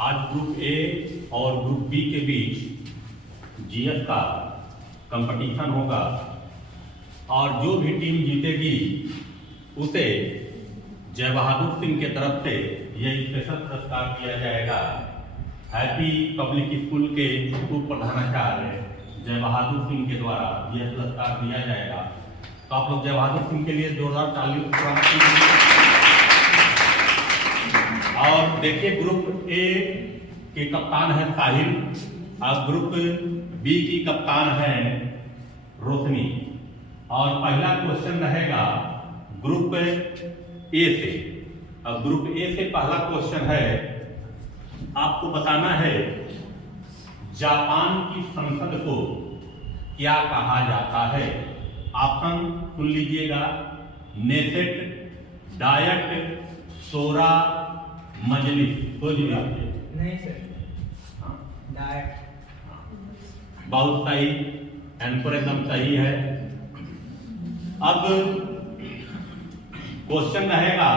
आज group A और group B के बीच जीएस का कंपटीशन होगा और जो भी टीम जीतेगी उसे जय बहादुर सिंह के तरफ से यह स्पेशल पुरस्कार दिया जाएगा। हैप्पी पब्लिक स्कूल के उप प्रधानाचार्य जय बहादुर सिंह के द्वारा यह पुरस्कार दिया जाएगा। तो आप लोग जय बहादुर सिंह के लिए जोरदार ताली प्राप्त कीजिए। और देखिए, ग्रुप ए के कप्तान है साहिल और ग्रुप बी की कप्तान है रोशनी। और पहला क्वेश्चन रहेगा ग्रुप ए से। अब ग्रुप ए से पहला क्वेश्चन है, आपको बताना है जापान की संसद को क्या कहा जाता है। ऑप्शन सुन लीजिएगा, नेसेट, डायट, शोरा, मजलिस। सोच लीजिए। नहीं सर, डायट। बहुत सही, आंसर एकदम सही है। अब क्वेश्चन रहेगा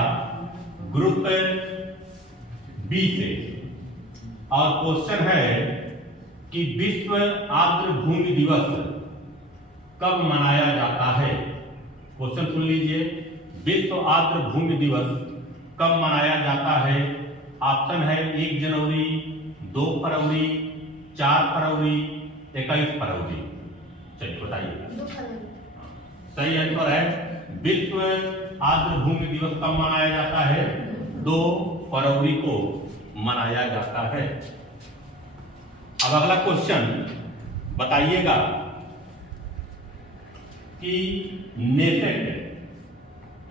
ग्रुप बी से और क्वेश्चन है कि विश्व आर्द्र भूमि दिवस कब मनाया जाता है। क्वेश्चन सुन लीजिए, विश्व आर्द्र भूमि दिवस कब मनाया जाता है। ऑप्शन है 1 जनवरी, 2 फरवरी, 4 फरवरी, 21 फरवरी। चलिए बताइए। सही आंसर है, विश्व आर्द्र भूमि दिवस कब मनाया जाता है। 2 फरवरी को मनाया जाता है। अब अगला क्वेश्चन बताइएगा कि नेसेट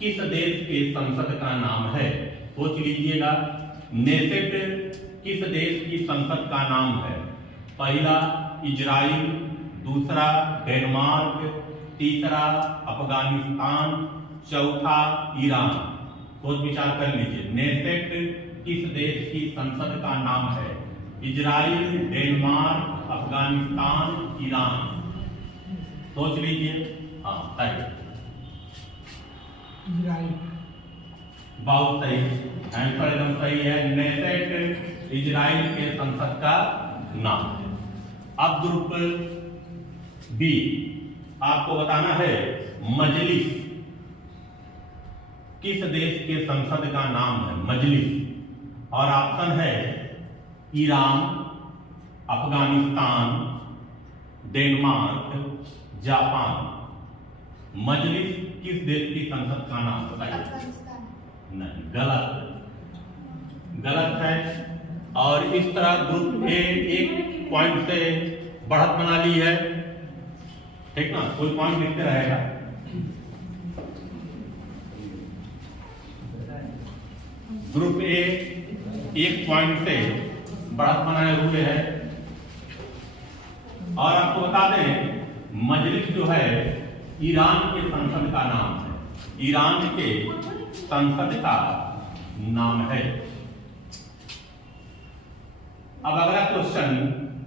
किस देश के संसद का नाम है। सोच लीजिएगा, नेसेट किस देश की संसद का नाम है। पहला इजराइल, दूसरा डेनमार्क, तीसरा अफगानिस्तान, चौथा ईरान। सोच विचार कर लीजिए, नेसेट किस देश की संसद का नाम है। Israel, Denmark, Afghanistan, Iran. सोच लीजिए। हाँ सही, बहुत सही, आंसर एकदम सही है। नेसेट इजराइल के संसद का नाम है। अब ग्रुप बी, आपको बताना है मजलिस किस देश के संसद का नाम है। मजलिस और ऑप्शन है ईरान, अफगानिस्तान, डेनमार्क, जापान। मजलिस किस देश की संसद का नाम बताइए। नहीं, गलत है। और इस तरह ग्रुप ए 1 पॉइंट से बढ़त बना ली है, ठीक ना। कोई पॉइंट लिखते रहेगा। ग्रुप ए 1 पॉइंट से बढ़त बनाए हुए है। और आपको बता दें, मजलिस जो है ईरान के संसद का नाम है। ईरान के संसद का नाम है। अब अगला क्वेश्चन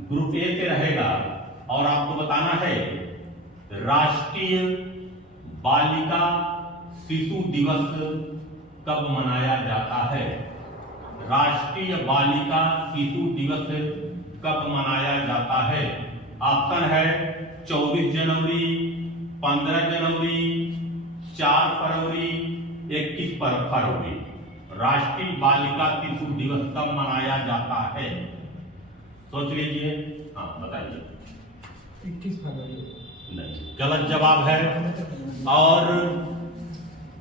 ग्रुप ए से रहेगा और आपको बताना है राष्ट्रीय बालिका शिशु दिवस कब मनाया जाता है। राष्ट्रीय बालिका शिशु दिवस कब मनाया जाता है। ऑप्शन है 24 जनवरी, 15 जनवरी, 4 फरवरी, 21 फरवरी। राष्ट्रीय बालिका शिशु दिवस कब मनाया जाता है। सोच लीजिए। हाँ बताइए। 21 फरवरी। नहीं, गलत जवाब है। और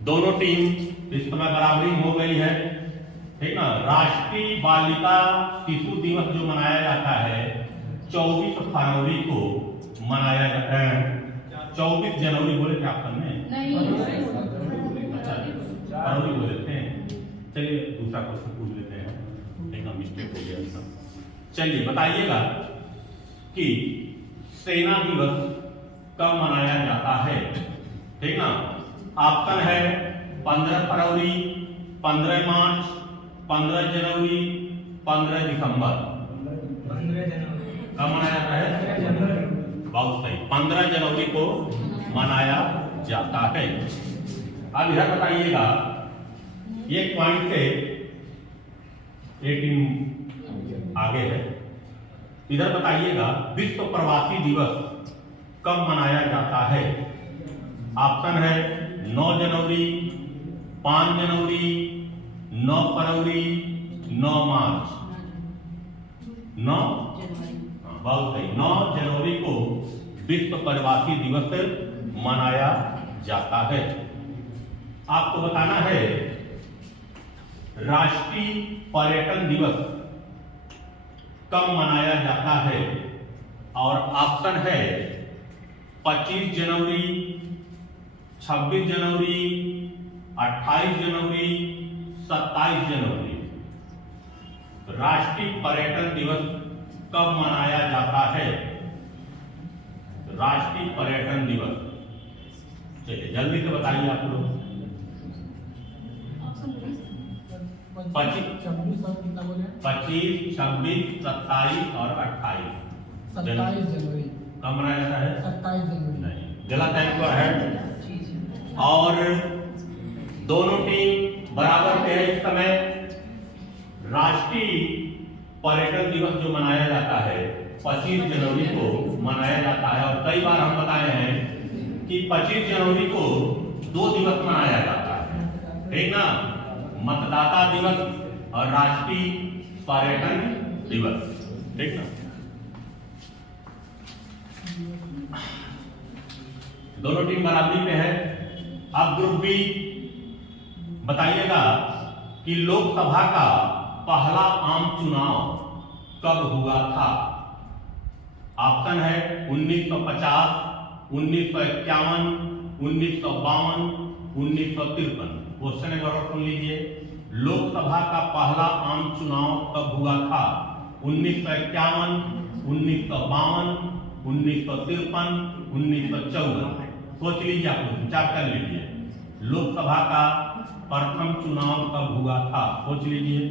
दोनों टीम इस समय बराबरी हो गई है, ठीक ना। राष्ट्रीय बालिका शिशु दिवस जो मनाया जाता है 24 फरवरी को मनाया जाता है। 24 जनवरी बोले थे ऑप्शन में, अच्छा फरवरी बोले थे। चलिए दूसरा क्वेश्चन पूछ लेते हैं, एक मिस्टेक हो गया। चलिए बताइएगा कि सेना दिवस कब मनाया जाता है, ठीक ना। ऑप्शन है 15 फरवरी, 15 मार्च, 15 जनवरी, 15 दिसंबर। 15 जनवरी कब मनाया जाता है। बहुत सही, 15 जनवरी को मनाया जाता है। अब इधर बताइएगा, एक पॉइंट से एक टीम आगे है। इधर बताइएगा विश्व प्रवासी दिवस कब मनाया जाता है। ऑप्शन है 9 जनवरी, 5 जनवरी, 9 फरवरी, 9 मार्च। 9 बहुत सही, 9 जनवरी को विश्व प्रवासी दिवस मनाया जाता है। आपको बताना है राष्ट्रीय पर्यटन दिवस कब मनाया जाता है, और ऑप्शन है 25 जनवरी, 26 जनवरी, 28 जनवरी, 27 जनवरी। राष्ट्रीय पर्यटन दिवस कब मनाया जाता है। राष्ट्रीय पर्यटन दिवस, चलिए जल्दी से बताइए आप लोग। 25, 26, 27 और 28। 27 जनवरी। कब मनाया जाता है। 27 जनवरी। नहीं, गलत है, इनको है। और दोनों टीम बराबर पे है इस समय। राष्ट्रीय पर्यटन दिवस जो मनाया जाता है 25 जनवरी को मनाया जाता है, और कई बार हम बताए हैं कि 25 जनवरी को 2 दिवस मनाया जाता है, ठीक ना, मतदाता दिवस और राष्ट्रीय पर्यटन दिवस, ठीक ना। दोनों टीम बराबरी पे है। अब ग्रुप बी बताइएगा कि लोकसभा का पहला आम चुनाव कब हुआ था। ऑप्शन है 1950, 1951, 1952, 1953। क्वेश्चन एक बार सुन लीजिए। लोकसभा का पहला आम चुनाव कब हुआ था। 1951, 1952, 1953, 1954। सोच लीजिए, आप लोग विचार कर लीजिए। लोकसभा का प्रथम चुनाव कब हुआ था, सोच लीजिए।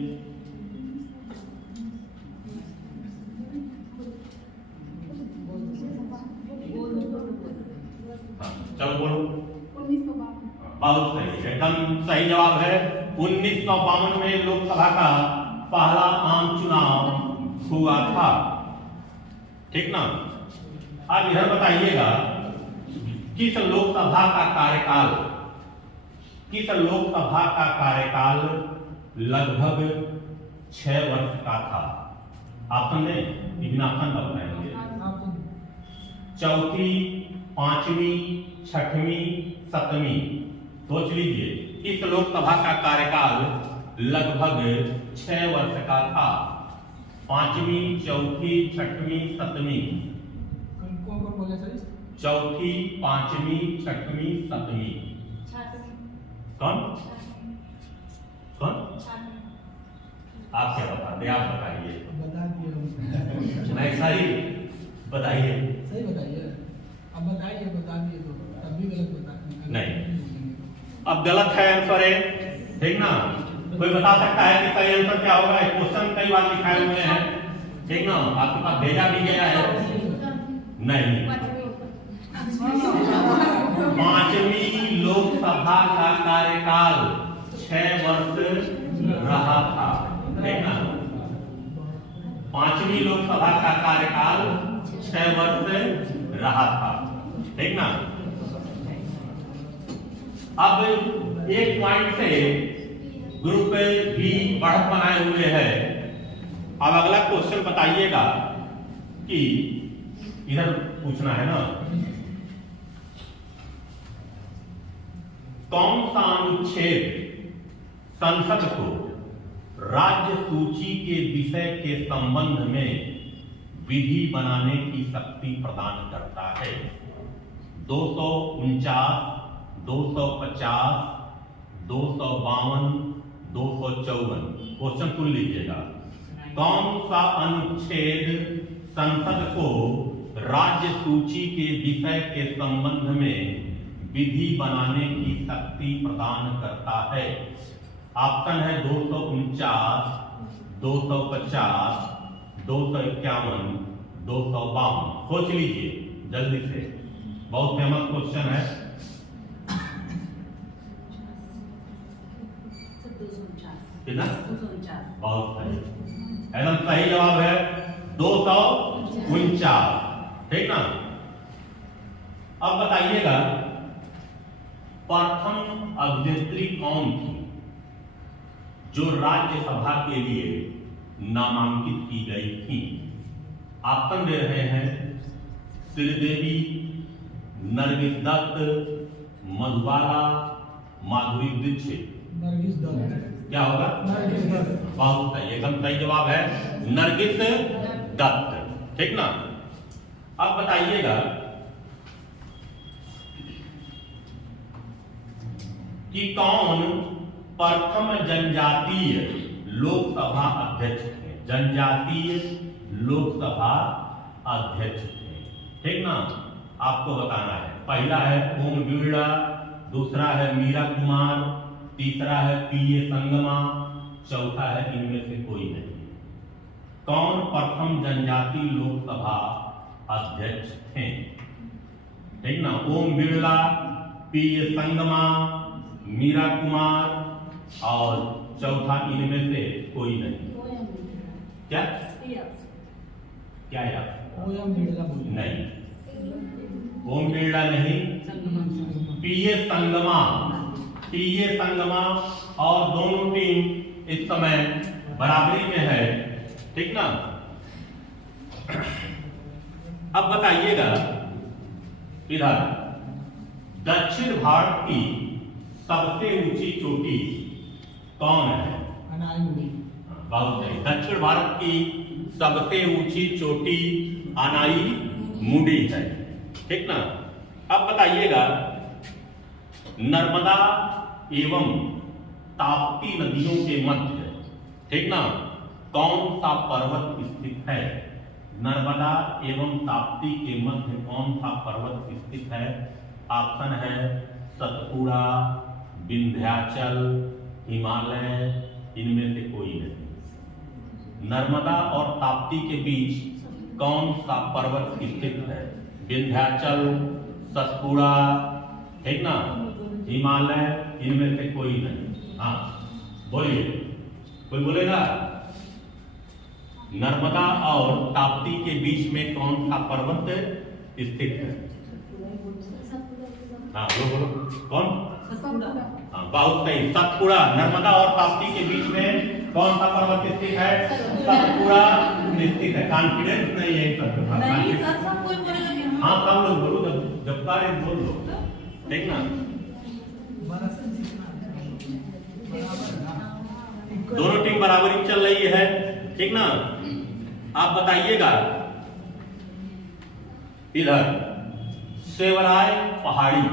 चलो बोलो। 1952। बहुत सही, एकदम सही जवाब है। 1952 में लोकसभा का पहला आम चुनाव हुआ था, ठीक ना। अब इधर बताइएगा किस लोकसभा का कार्यकाल लगभग 6 वर्ष का था। ऑप्शन दे, बिना ऑप्शन का बताएंगे। चौथी, 5वीं, 6वीं, 7वीं। सोच लीजिए, इस लोकसभा का कार्यकाल लगभग 6 वर्ष का था। 5वीं, चौथी, 6वीं, 7वीं। कौन बोले सर? चौथी, 5वीं, 6वीं, 7वीं। कौन कौन? आप क्या बताते, आप बताइए। बता दिए। नहीं, सही बताइए। सही बताइए। अब बताइए, बता दिए तो तब भी गलत बता नहीं, अब गलत है आंसर है, ठीक ना। कोई बता सकता है कि सही आंसर क्या होगा। क्वेश्चन कई बार लिखाए हुए हैं, ठीक ना, आपके पास भेजा भी गया है। नहीं, 5वीं लोकसभा का कार्यकाल 6 वर्ष रहा था, ठीक ना। 5वीं लोकसभा का कार्यकाल 6 वर्ष रहा था, ठीक ना। अब एक पॉइंट से ग्रुप बी बढ़त बनाए हुए है। अब अगला क्वेश्चन बताइएगा कि इधर पूछना है ना, कौन सा अनुच्छेद संसद को राज्य सूची के विषय के संबंध में विधि बनाने की शक्ति प्रदान करता है। 249, 250, 252, 254। क्वेश्चन सुन लीजिएगा। कौन सा अनुच्छेद संसद को राज्य सूची के विषय के संबंध में विधि बनाने की शक्ति प्रदान करता है। ऑप्शन है 249, 250, 251, 252। सोच लीजिए जल्दी से, बहुत फेमस क्वेश्चन है। 249। कितना? 249। बहुत सही। एकदम सही जवाब है 249। ठीक ना। अब बताइएगा प्रथम अभिनेत्री कौन थी जो राज्यसभा के लिए नामांकित की गई थी? ऑप्शन दे रहे हैं श्रीदेवी, नरगिस दत्त, मधुबाला, माधुरी दीक्षित। नरगिस दत्त। क्या होगा? नरगिस दत्त। बहुत सही, एकदम सही जवाब है नरगिस दत्त। ठीक ना। अब बताइएगा कि कौन प्रथम जनजातीय लोकसभा अध्यक्ष थे? जनजातीय लोकसभा अध्यक्ष थे। ठीक ना। आपको बताना है। पहला है ओम बिरला, दूसरा है मीरा कुमार, तीसरा है पीए संगमा, चौथा है इनमें से कोई नहीं। कौन प्रथम जनजातीय लोकसभा अध्यक्ष थे? ठीक ना। ओम बिरला, पीए संगमा, मीरा कुमार और चौथा इनमें से कोई नहीं। क्या क्या यार? ओम बिरला बोले। नहीं, ओम बिरला नहीं, पीए संगमा। पीए संगमा और दोनों टीम इस समय बराबरी में है। ठीक ना। अब बताइएगा इधर दक्षिण भारत की सबसे ऊंची चोटी कौन है? अनाईमुड़ी। बहुत सही। दक्षिण भारत की सबसे ऊंची चोटी अनाई मुडी है। ठीक ना। अब बताइएगा नर्मदा एवं ताप्ती नदियों के मध्य, ठीक ना, कौन सा पर्वत स्थित है? नर्मदा एवं ताप्ती के मध्य कौन सा पर्वत स्थित है? ऑप्शन है सतपुड़ा, विंध्याचल, हिमालय, इनमें से कोई नहीं। नर्मदा और ताप्ती के बीच कौन सा पर्वत स्थित है? विंध्याचल, सतपुड़ा, ठीक ना, हिमालय, इनमें से कोई नहीं। हाँ बोलिए, कोई बोलेगा? नर्मदा और ताप्ती के बीच में कौन सा पर्वत स्थित है? हाँ बोलो कौन? हाँ बहुत सही, सतपुड़ा। नर्मदा और ताप्ती के बीच में कौन सा पर्वत स्थित है? सतपुड़ा स्थित है। कॉन्फिडेंस नहीं है सबके पास। हाँ सब लोग बोलो, जब का बोल लो। ठीक ना। दोनों टीम बराबरी चल रही है। ठीक ना। आप बताइएगा इधर सेवराय पहाड़ी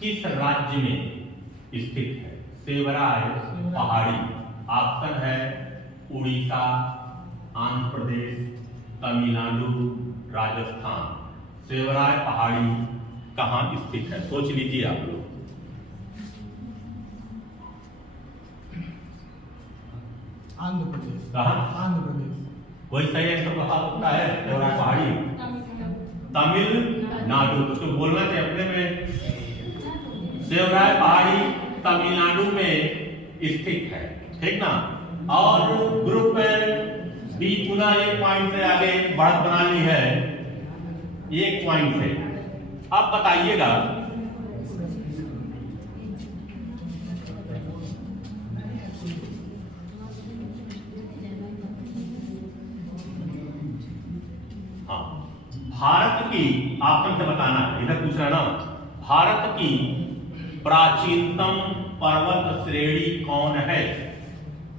किस राज्य में स्थित है? सेवराय पहाड़ी। ऑप्शन है उड़ीसा, आंध्र प्रदेश, तमिलनाडु, राजस्थान। सेवराय पहाड़ी कहां स्थित है? सोच लीजिए आप लोग। आंध्र प्रदेश। कहां? आंध्र प्रदेश। कोई सही आंसर बता सकता है? सेवराय पहाड़ी तमिलनाडु। तो बोलना चाहिए अपने में। सेवराय पहाड़ी तमिलनाडु में स्थित है। ठीक ना। और ग्रुप बी पुनः 1 पॉइंट से आगे बढ़त बना ली है, 1 पॉइंट से। अब बताइएगा भारत की, ऑप्शन से बताना है, इधर पूछ रहा ना, भारत की प्राचीनतम पर्वत श्रेणी कौन है?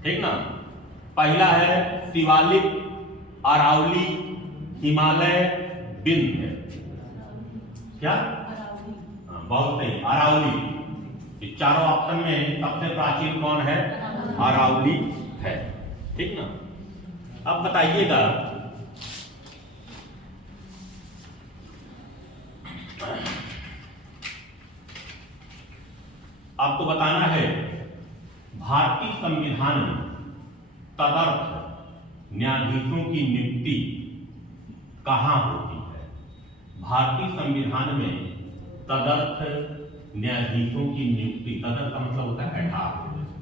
ठीक ना। पहला है शिवालिक, अरावली, हिमालय, विंध्य। क्या? बहुत सही, अरावली। इस चारों ऑप्शन में सबसे प्राचीन कौन है? अरावली है। ठीक ना। अब बताइएगा आपको बताना है भारतीय संविधान में तदर्थ न्यायाधीशों की नियुक्ति कहां होती है? भारतीय संविधान में तदर्थ न्यायाधीशों की नियुक्ति, तदर्थ का मतलब होता है बैठा,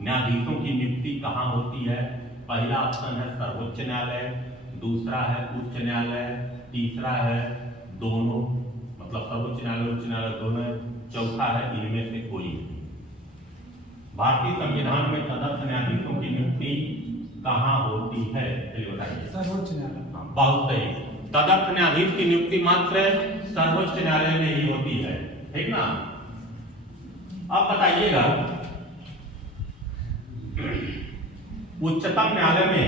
न्यायाधीशों की नियुक्ति कहां होती है? पहला ऑप्शन है सर्वोच्च न्यायालय, दूसरा है उच्च न्यायालय, तीसरा है दोनों, मतलब सर्वोच्च न्यायालय उच्च न्यायालय दोनों, चौथा है इनमें से कोई नहीं। भारतीय संविधान में तदर्थ न्यायाधीशों की नियुक्ति कहाँ होती है, चलिए बताइए। सर्वोच्च न्यायालय। बहुत सही, तदर्थ न्यायाधीश की नियुक्ति मात्र सर्वोच्च न्यायालय में ही होती है, ठीक ना। अब बताइएगा, उच्चतम न्यायालय में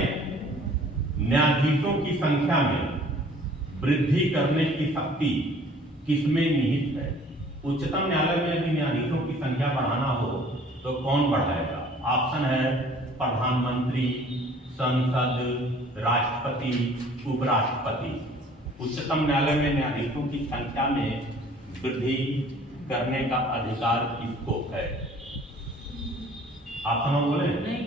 न्यायाधीशों की संख्या में वृद्धि करने की शक्ति किसमें निहित है? उच्चतम न्यायालय में यदि न्यायाधीशों की संख्या बढ़ाना हो तो कौन बढ़ाएगा? ऑप्शन है प्रधानमंत्री, संसद, राष्ट्रपति, उपराष्ट्रपति। उच्चतम न्यायालय में न्यायाधीशों की संख्या में वृद्धि करने का अधिकार किसको है? ऑप्शन हम बोले नहीं,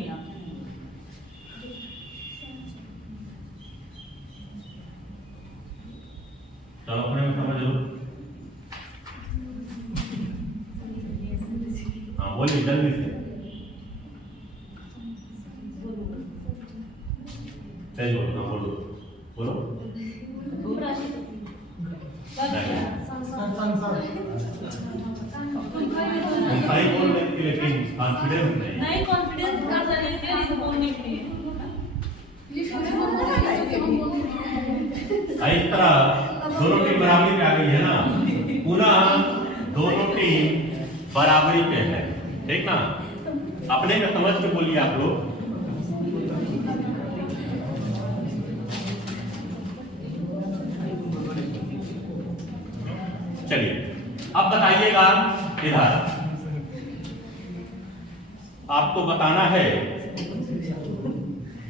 चलो अपने में समझ लो। हाँ बोलिए जल्दी से, तेज बोलो, बोलो बोलो। सही बोलने के लेकिन कॉन्फिडेंस नहीं कॉन्फिडेंस का तरीके से बोलने के लिए इस तरह दोनों टीम बराबरी पे आ गई है ना, पुनः दोनों टीम बराबरी पे है, ठीक ना। अपने में समझ के बोलिए आप लोग। चलिए अब बताइएगा, इधर आपको बताना है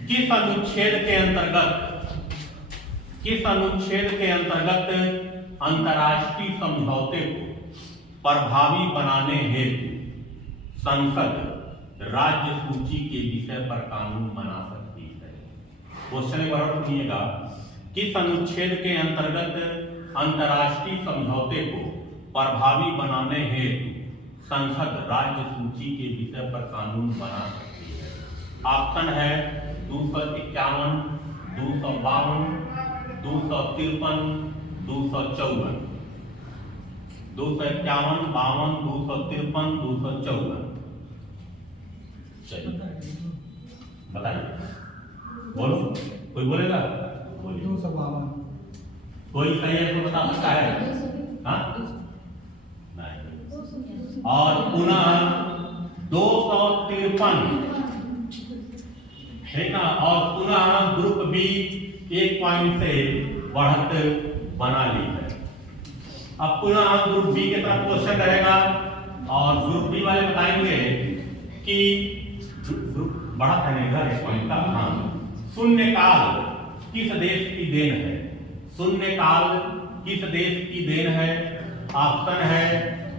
किस अनुच्छेद के अंतर्गत अंतर्राष्ट्रीय समझौते को प्रभावी बनाने हेतु संसद राज्य सूची के विषय पर कानून बना सकती है। क्वेश्चन एक बार सुनिएगा, किस अनुच्छेद के अंतर्गत अंतर्राष्ट्रीय समझौते को प्रभावी बनाने हेतु संसद राज्य सूची के विषय पर कानून बना सकती है? ऑप्शन है 251, 252, 253, 254। 251, 52, 253, 254। चलिए बताइए, बोलो, कोई बोलेगा? बोलिए। 252। कोई सही है तो बता सकता है? हाँ नहीं। और पुनः 253, ठीक ना। और पुनः ग्रुप बी 1 पॉइंट से बढ़त बना ली है। अब पुनः ग्रुप बी की तरफ क्वेश्चन रहेगा और ग्रुप बी वाले बताएंगे कि बढ़त है ना इधर 1 पॉइंट का। हाँ, शून्यकाल किस देश की देन है? शून्यकाल किस देश की देन है? ऑप्शन है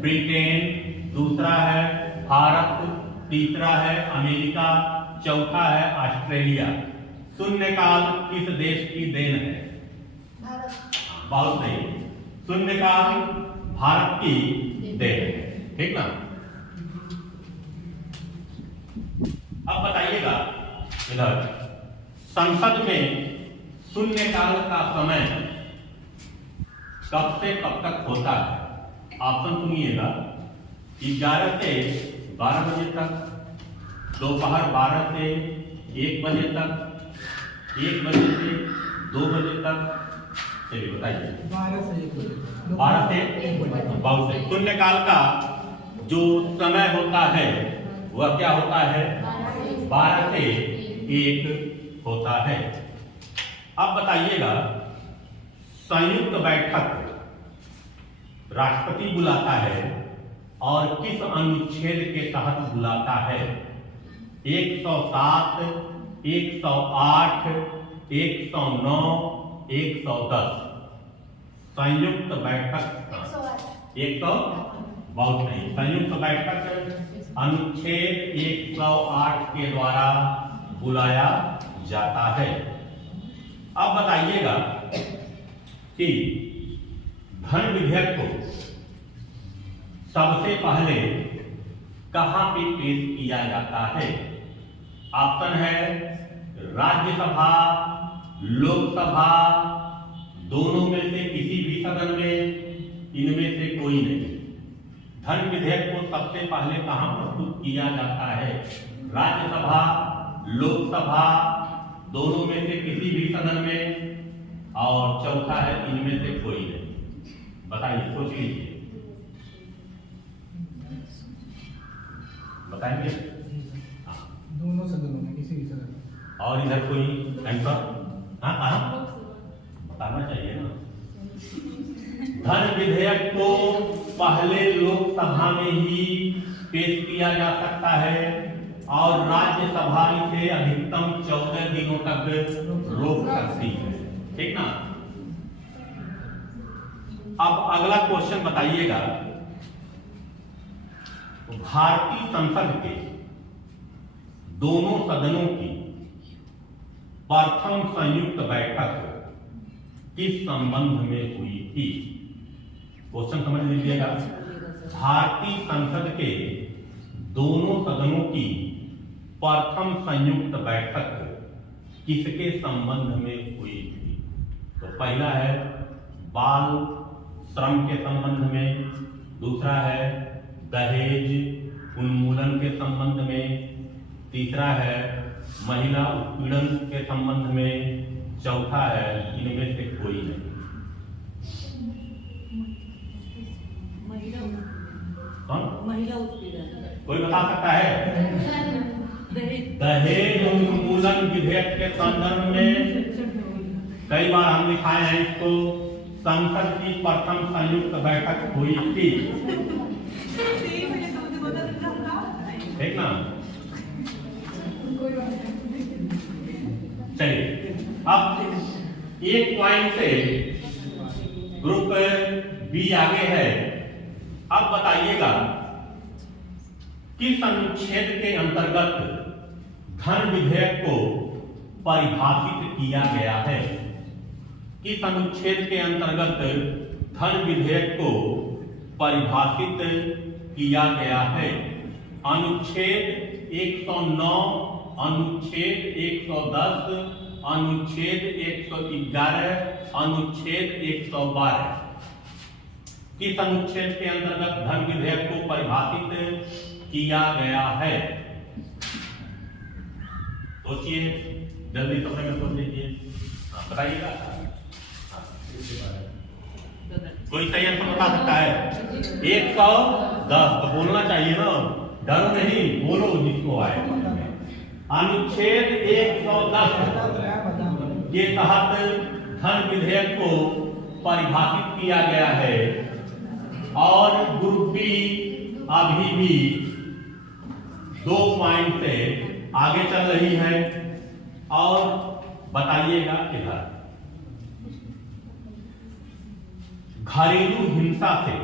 ब्रिटेन, दूसरा है भारत, तीसरा है अमेरिका, चौथा है ऑस्ट्रेलिया। शून्यकाल किस देश की देन है? भारत। बहुत सही, शून्यकाल भारत की देन है, ठीक ना। अब बताइएगा, इधर संसद में शून्यकाल का समय कब से कब तक होता है? ऑप्शन सुनिएगा, 11 से 12 बजे तक, दोपहर 12 से 1 बजे तक, 1 बजे से 2 बजे तक। चलिए बताइए। 12 से 1 बजे। 12 से 1 बजे। बहुत सही। शून्यकाल का जो समय होता है वह क्या होता है? 12 से 1 होता है। अब बताइएगा, संयुक्त बैठक राष्ट्रपति बुलाता है और किस अनुच्छेद के तहत बुलाता है? 107, 108, 109, 110। संयुक्त बैठक 100। बहुत नहीं, संयुक्त बैठक अनुच्छेद 108 के द्वारा बुलाया जाता है। अब बताइएगा कि धन विधेयक को सबसे पहले कहां पे पेश किया जाता है? ऑप्शन है राज्यसभा, लोकसभा दोनों में से किसी भी सदन में इनमें से कोई नहीं। धन विधेयक को सबसे पहले कहां प्रस्तुत किया जाता है? राज्यसभा, लोकसभा दोनों में से किसी भी सदन में, और चौथा है इनमें से कोई नहीं। बताइए, सोच लीजिए, बताएंगे? दोनों सदनों में, किसी भी सदन में। और इधर कोई आंसर? हाँ हाँ, बताना चाहिए ना। धन विधेयक को पहले लोकसभा में ही पेश किया जा सकता है और राज्यसभा इसे अधिकतम 14 दिनों तक रोक सकती है, ठीक ना। अब अगला क्वेश्चन बताइएगा, भारतीय संसद के दोनों सदनों की प्रथम संयुक्त बैठक किस संबंध में हुई थी? क्वेश्चन समझ लीजिएगा। भारतीय संसद के दोनों सदनों की प्रथम संयुक्त बैठक किसके संबंध में हुई थी? तो पहला है बाल श्रम के संबंध में, दूसरा है दहेज उन्मूलन के संबंध में, तीसरा है महिला उत्पीड़न के संबंध में, चौथा है इनमें से कोई नहीं। कौन? महिला उत्पीड़न। कोई बता सकता है? दहेज उन्मूलन विधेयक के संदर्भ में कई बार हम दिखाए हैं इसको। संसद की प्रथम संयुक्त बैठक हुई थी, ठीक ना। चलिए, अब एक पॉइंट से ग्रुप बी आगे है। अब बताइएगा किस अनुच्छेद के अंतर्गत धन विधेयक को परिभाषित किया गया है? किस अनुच्छेद के अंतर्गत धन विधेयक को परिभाषित किया गया है? अनुच्छेद 109, अनुच्छेद 110, अनुच्छेद 111, अनुच्छेद 112। किस अनुच्छेद के अंतर्गत धन विधेयक को परिभाषित किया गया है? सोचिए, जल्दी कमरे में सोच लीजिए, बताइएगा। कोई सही आंसर बता सकता है? 110 तो बोलना चाहिए ना, डरो नहीं, बोलो जिसको आए। अनुच्छेद 110 के तहत धन विधेयक को परिभाषित किया गया है और ग्रुप बी अभी भी 2 पॉइंट से आगे चल रही है। और बताइएगा इधर, घरेलू हिंसा से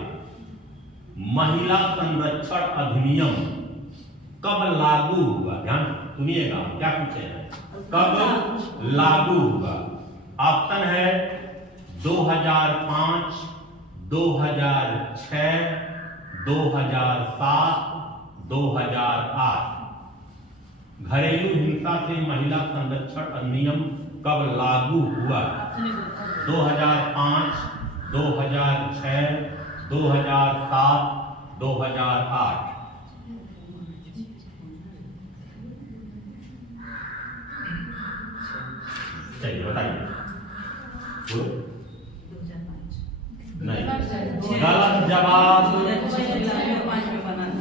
महिला संरक्षण अधिनियम कब लागू हुआ? ध्यान सुनिएगा, क्या पूछे हैं, कब लागू हुआ? ऑप्शन है 2005, 2006, 2007, 2008। घरेलू हिंसा से महिला संरक्षण अधिनियम कब लागू हुआ? 2005, 2006, 2007, 2008। चलिए बताइए, नहीं, गलत जवाब।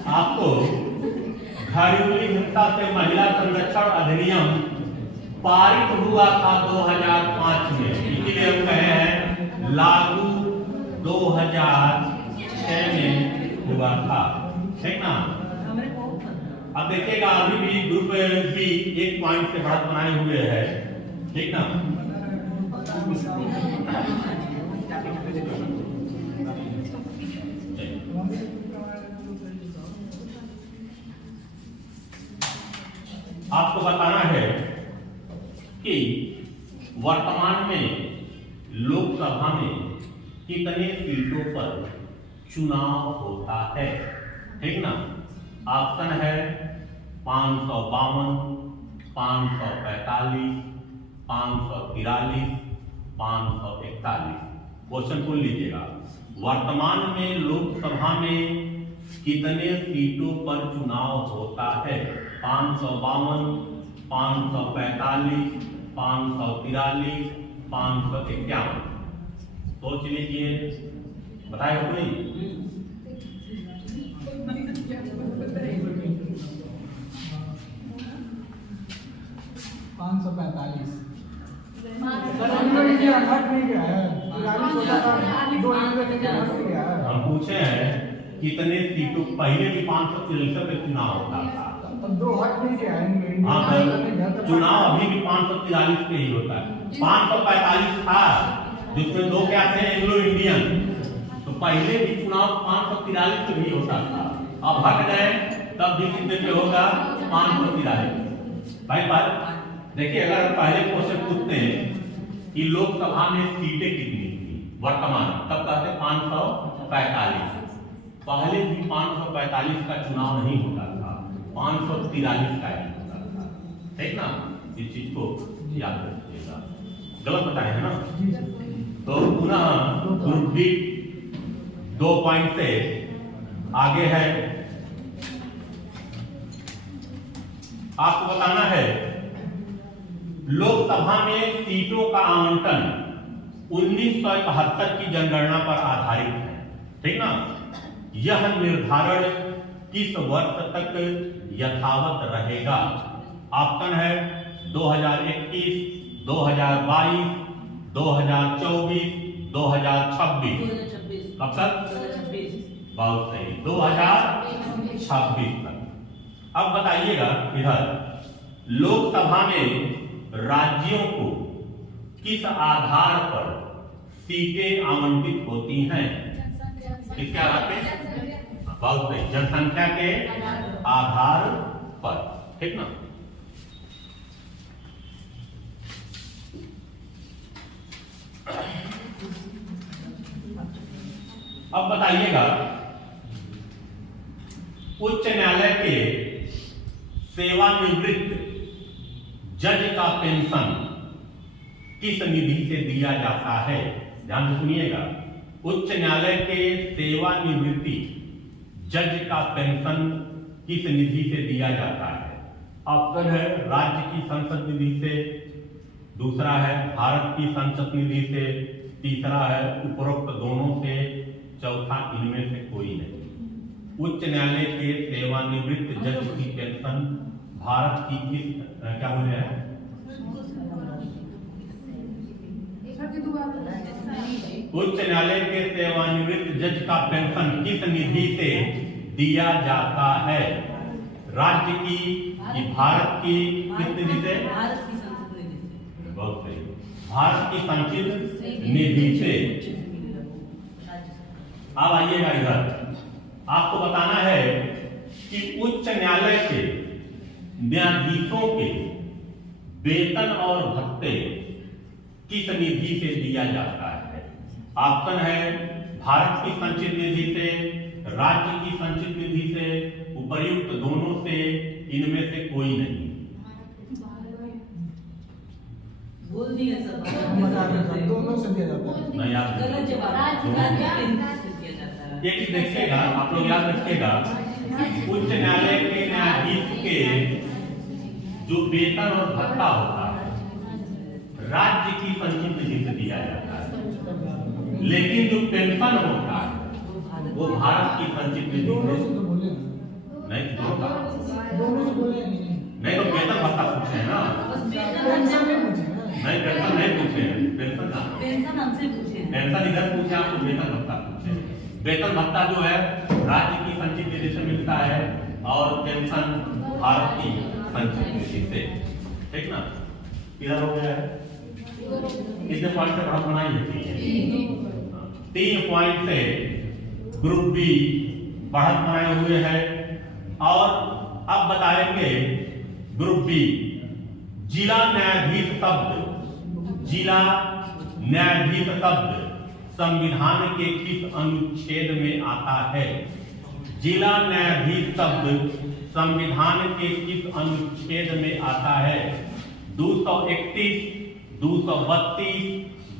आपको घरेलू हिंसा से महिला संरक्षण अधिनियम पारित हुआ था 2005 में, इसीलिए हम कहे हैं लागू 2006 में हुआ था, ठीक ना। अब देखिएगा, अभी भी ग्रुप बी 1 पॉइंट से बढ़त बनाए हुए है, ठीक ना। आपको बताना है कि वर्तमान में लोकसभा में कितने सीटों पर चुनाव होता है, ठीक ना। ऑप्शन है 552, 545, 543, 541। क्वेश्चन सुन लीजिएगा, वर्तमान में लोकसभा में कितने सीटों पर चुनाव होता है? 552, 545, 543, 551। सोच लीजिए, बताए हो नहीं? 545। इंडिया हट नहीं गया है, 2 इंडिया हट नहीं गया है। हम पूछे हैं कितने सीटों, पहले भी 563 पे चुनाव होता था, तब 2 हट नहीं गया है। हाँ तो चुनाव अभी भी 543 पे ही होता है। 545 था जिसमें 2 क्या थे, एंग्लो इंडियन, तो पहले भी चुनाव 543 पे भी होता था। अब हट गए, तब भी कितने पे होगा? 543। भाई बात देखिए, अगर पहले क्वेश्चन पूछते हैं कि लोकसभा में सीटें कितनी थी वर्तमान, तब कहते 545। पहले भी 545 का चुनाव नहीं होता था, 543 का ही होता था। ठीक ना, इस चीज को याद रखिएगा। गलत बताए हैं ना? तो पुनः ग्रुप डी 2 पॉइंट से आगे है। आपको बताना है लोकसभा में सीटों का आवंटन 1971 की जनगणना पर आधारित है। ठीक ना, यह निर्धारण किस वर्ष तक यथावत रहेगा? ऑप्शन है 2021, 2022, 2024, 2026। कब तक? 2026। बहुत सही, 2026 तक। अब बताइएगा, इधर लोकसभा में राज्यों को किस आधार पर सीटें आवंटित होती हैं? किसके आधार पे? बहुत सही, जनसंख्या के आधार पर। ठीक ना, अब बताइएगा, उच्च न्यायालय के सेवानिवृत्त जज का पेंशन किस निधि से दिया जाता है? ध्यान से सुनिएगा, उच्च न्यायालय के सेवानिवृत्ति जज का पेंशन किस निधि से दिया जाता है? ऑप्शन है राज्य की संसद निधि से, दूसरा है भारत की संसद निधि से, तीसरा है उपरोक्त दोनों से, चौथा इनमें से कोई नहीं। उच्च न्यायालय के सेवानिवृत्त जज की पेंशन भारत की किस, क्या बोले हैं, उच्च न्यायालय के सेवानिवृत्त जज का पेंशन किस निधि से दिया जाता है? राज्य की कि भारत की किस निधि से? भारत की संसद निधि से। बहुत सही, भारत की संचित निधि से। अब आइएगा इधर, आपको बताना है कि उच्च न्यायालय के न्यायाधीशों के वेतन और भत्ते किस निधि से दिया जाता है? ऑप्शन है भारत की संचित निधि से, राज्य की संचित निधि से, उपर्युक्त दोनों से, इनमें से कोई नहीं। बोल दिया सब, दोनों से दिया जाता है। नहीं, आप गलत जवाब। राज्य से दिया जाता है। एक चीज देखिएगा, आप लोग याद रखिएगा, उच्च न्यायालय के न्यायाधीश के जो वेतन और भत्ता होता है राज्य की संचित निधि से दिया जाता है, लेकिन जो पेंशन होता है वो भारत की संचित निधि दोनों से से तो बोले ना, नहीं। होगा दोनों से बोले नहीं, तो वेतन भत्ता पूछे हैं ना? पेंशन नहीं पूछे ना। नहीं, पेंशन नहीं पूछे हैं, पेंशन ना, पेंशन हमसे पूछे हैं। पेंशन इधर पूछे, आपको वेतन भत्ता पूछे। वेतन भत्ता जो है राज्य की संचित निधि से मिलता है और पेंशन भारत की संचित निधि से। ठीक ना, इधर हो गया है। कितने पॉइंट से बढ़त बनाई जाती है? 3 पॉइंट से ग्रुप बी बढ़त बनाए हुए हैं। और अब बताएंगे ग्रुप बी, जिला न्यायाधीश शब्द, जिला न्यायाधीश शब्द संविधान के किस अनुच्छेद में आता है? जिला न्यायाधीश शब्द संविधान के किस अनुच्छेद में आता है? 231, 232,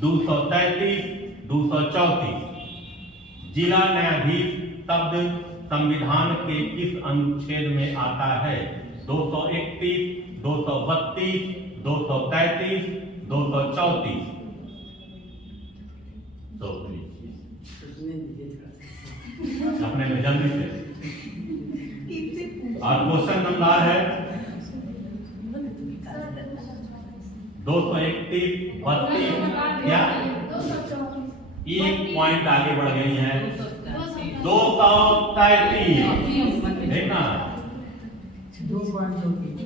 233, 234। जिला न्यायाधीश शब्द संविधान के किस अनुच्छेद में आता है? 231, 232, 233, 234। अपने में जल्दी से। और क्वेश्चन नंबर है 231, 32 क्या? एक पॉइंट आगे बढ़ गई है। 233 देखना 2 पॉइंट जो पीछे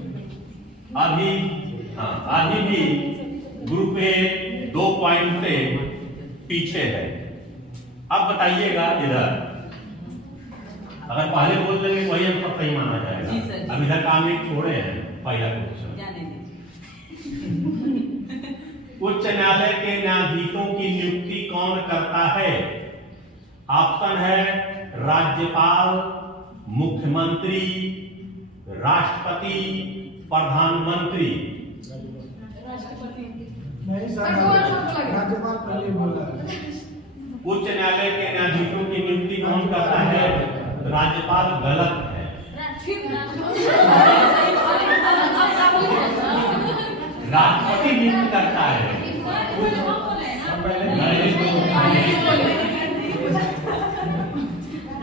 अभी अभी भी ग्रुप ए 2 पॉइंट से पीछे है। अब बताइएगा इधर, अगर पहले बोल देंगे वही आंसर सही माना जी जाएगा। सर। अब इधर काम एक छोड़े हैं पहला क्वेश्चन। जाने दीजिए। उच्च न्यायालय के न्यायाधीशों की नियुक्ति कौन करता है? ऑप्शन है राज्यपाल, मुख्यमंत्री, राष्ट्रपति, प्रधानमंत्री। नहीं सर, राज्यपाल पहले बोला। उच्च न्यायालय के न्यायाधीशों की नियुक्ति कौन करता है? राज्यपाल गलत है। राष्ट्रपति नियुक्त करता है।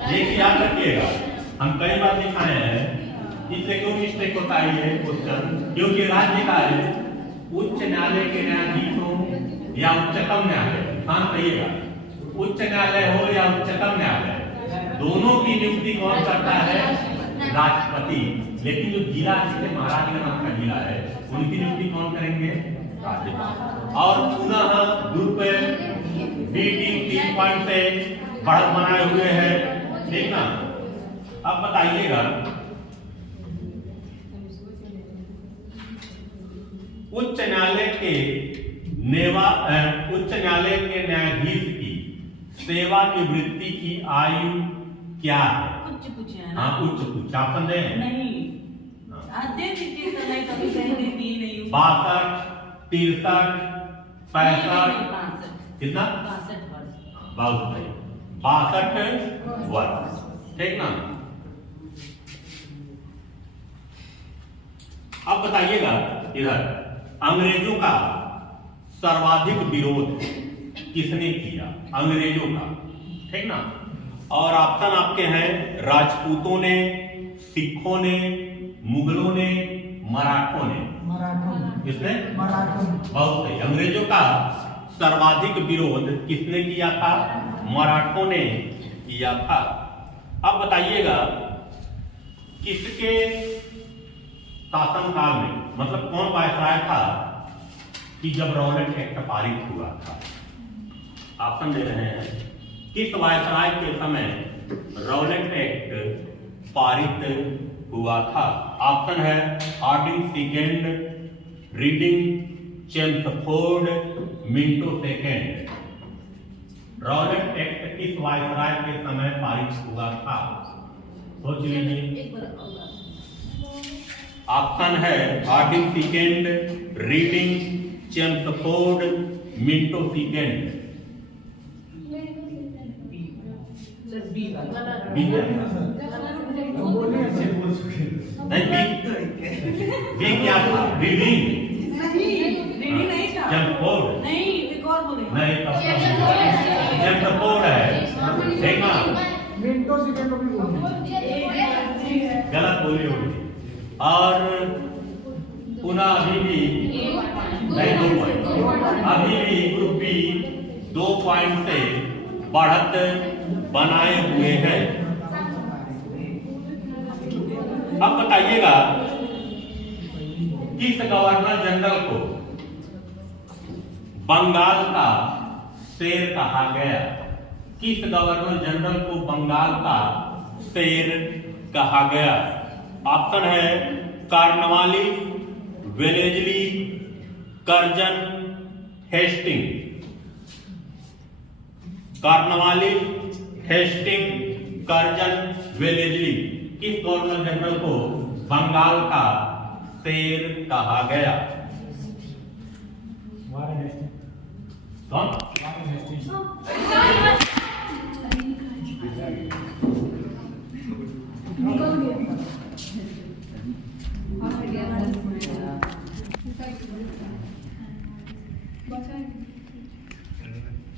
देखिए याद रखिएगा, हम कई बार दिखाए हैं, इससे क्यों मिस्टेक होता है ये क्वेश्चन, क्योंकि राज्य का है उच्च न्यायालय के न्यायाधीशों या उच्चतम न्यायालय, ध्यान रखिएगा, उच्च न्यायालय हो या उच्चतम न्यायालय, दोनों की नियुक्ति कौन करता है? राष्ट्रपति। लेकिन जो जिला जिसे महाराजगंज नाम का जिला है उनकी नियुक्ति कौन करेंगे? राज्यपाल। और पुनः ग्रुप बी टीम 3 पॉइंट से बढ़त बनाए हुए हैं, ठीक ना? अब बताइएगा उच्च न्यायालय के न्यायाधीश की सेवानिवृत्ति की आयु क्या है? उच्च पूछे हैं ना? हाँ उच्च कुछ ऑप्शन दे। नहीं दे दीजिए तो नहीं, कभी कहीं देती ही नहीं हूँ। 62, 63, 65 कितना? 62 वर्ष। बहुत सही, 62 वर्ष, ठीक ना? अब बताइएगा इधर अंग्रेजों का सर्वाधिक विरोध किसने किया? अंग्रेजों का, ठीक ना? और ऑप्शन आपके हैं राजपूतों ने, सिखों ने, मुगलों ने, मराठों ने। किसने? मराठों। बहुत सही, अंग्रेजों का सर्वाधिक विरोध किसने किया था? मराठों ने किया था। अब बताइएगा किसके शासनकाल में, मतलब कौन वायसराय था कि जब रॉलेट एक्ट पारित हुआ था? ऑप्शन दे रहे हैं, किस वायसराय के समय रॉलेट एक्ट पारित हुआ था? ऑप्शन है Hardinge second, Reading, Chelmsford, Minto second. Rowlatt Act किस वायसराय के समय पारित हुआ था? सोच लीजिए। ऑप्शन है Hardinge second, Reading, Chelmsford, Minto second. B B क्या था? रीडिंग नहीं था। चेम्सफोर्ड नहीं, एक और बोले। नहीं, चेम्सफोर्ड है, ठीक ना? मिनटो सेकंड भी बोलते गलत बोली होगी। और पुनः अभी भी नहीं 2 पॉइंट, अभी भी ग्रुप बी 2 पॉइंट से बढ़त बनाए हुए हैं। अब बताइएगा किस गवर्नर जनरल को बंगाल का शेर कहा गया? किस गवर्नर जनरल को बंगाल का शेर कहा गया? ऑप्शन है Cornwallis, Wellesley, Curzon, Hastings. Cornwallis, Hastings, Curzon Wellesley किस गवर्नर जनरल को बंगाल का शेर कहा गया? कौन?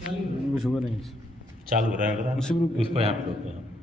चलिए कुछ होगा नहीं। चालू रहेगा उसी ग्रुप- उसको यहाँ पे रोको।